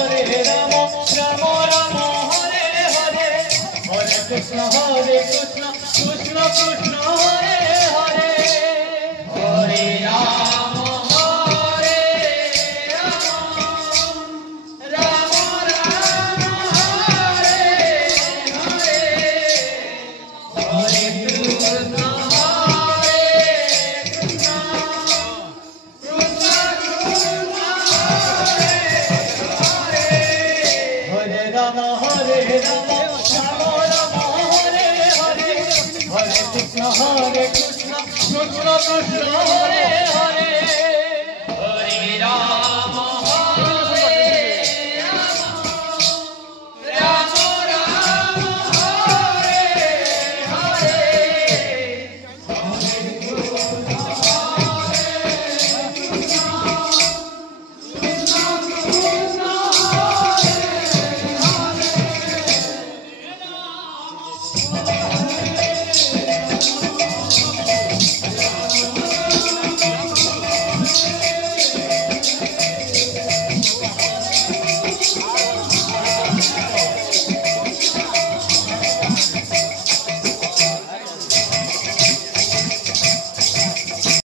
Hare Rama, Rama Rama Hare Hare, Hare Krishna, Krishna Krishna Hare Hare, Hare Rama, Hare Rama, Rama Rama Hare Hare, Hare Krishna, Krishna Hare Rama, Hare Rama, Rama Rama Hare Hare, Hare Krishna, Krishna Krishna Hare Hare, Hare Rama, Hare Rama, Rama Rama Hare Hare.